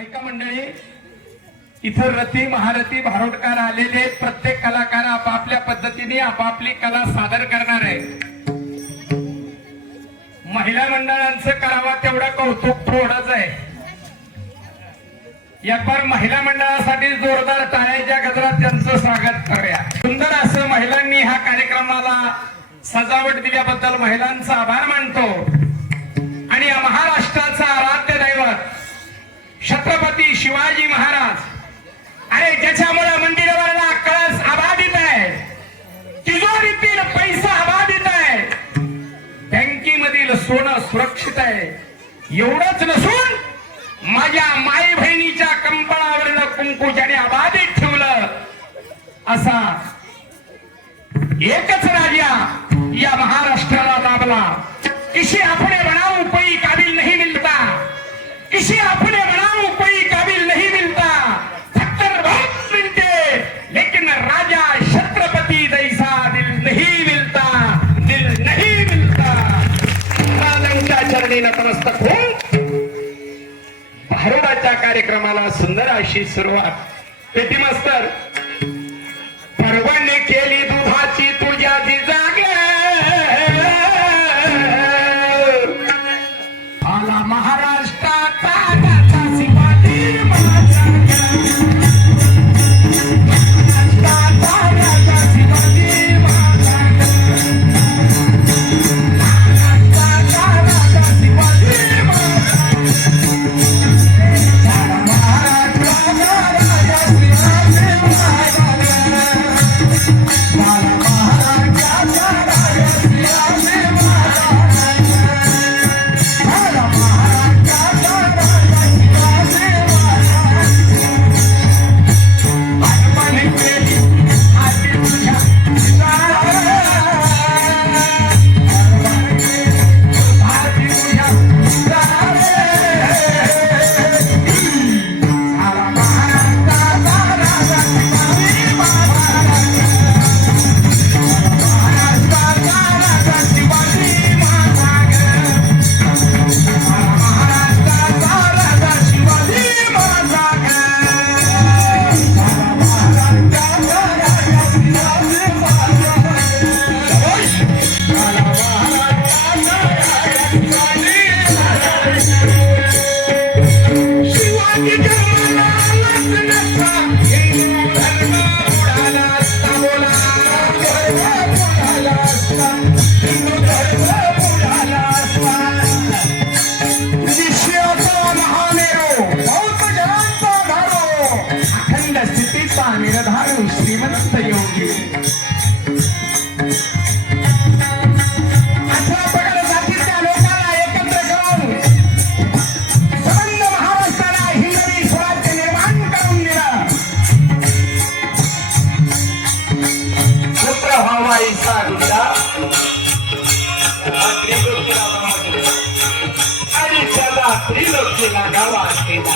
ऐका मंडळी इथं रथी महारथी भारोडकार आलेले आहेत. प्रत्येक कलाकार आपापल्या पद्धतीने आपापली कला सादर करणार आहे महिला मंडळांचं करावा तेवढं कौतुक थोडंच आहे. एक महिला मंडळासाठी जोरदार टाळ्याच्या गजरात त्यांचं स्वागत करूया. सुंदर असं महिलांनी ह्या कार्यक्रमाला सजावट दिल्याबद्दल महिलांचा आभार मानतो. आणि या छत्रपती शिवाजी महाराज. अरे ज्याच्यामुळे मंदिरावरला कळस अबाधित आहे. तिजोरीतील पैसा अबाधित आहे. बँकेमधील सोनं सुरक्षित आहे. एवढंच नसून माझ्या माई बहिणीच्या कंपणावरलं कुंकू ज्याने अबाधित ठेवलं. असा एकच राजा चरणी नतमस्तक होऊन भारुडाच्या कार्यक्रमाला सुंदर अशी सुरुवात. पेटी मास्तर परवाने केली दुधा Kilo kila gawa kila.